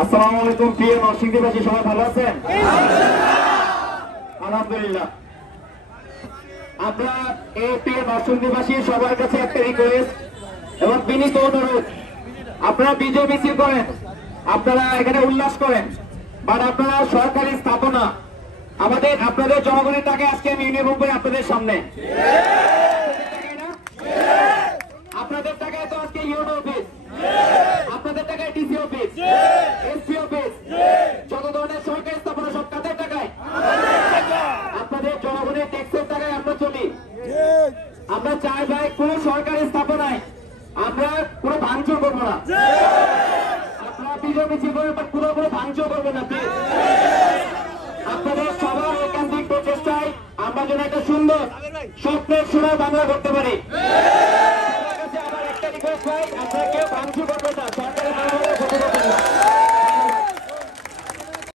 আসসালামু আলাইকুম প্রিয় নরসিংদীবাসী, সবাই ভালো আছেন? আলহামদুলিল্লাহ। আমরা এই প্রিয় নরসিংদীবাসী সবার কাছে একটা রিকোয়েস্ট এবং বিনীত অনুরোধ, আপনারা বিজয় মিছিল করেন, আপনারা এখানে উল্লাস করেন, বাট আপনারা সরকারি স্থাপনা আমাদের আপনাদের জনগণের টাকা আজকে আমি ইউনিফর্ম করে আপনাদের সামনে আপনাদের টাকায় তো আজকে ইউনো অফিস, আপনাদের টাকায় ডিসি অফিস, এসপি অফিস, যত ধরনের সরকারি স্থাপনা সব কাদের টাকায়? আপনাদের জনগণের ট্যাক্সের টাকায় আমরা চলি। আমরা চাই ভাই কোন সরকারি স্থাপনায় আমরা কোনো ভাঙচুর করবো না। আপনারা বিজয় মিছিল করবেন, বাট কোনো ভাঙচুর করবেন না। আপনাদের সবার একান্তিক প্রচেষ্টায় আমরা যেন একটা সুন্দর স্বপ্নের সোনার বাংলা করতে পারি। আমার একটা রিকোয়েস্ট ভাই, আপনারা কেউ ভাঙচুর করবেন না।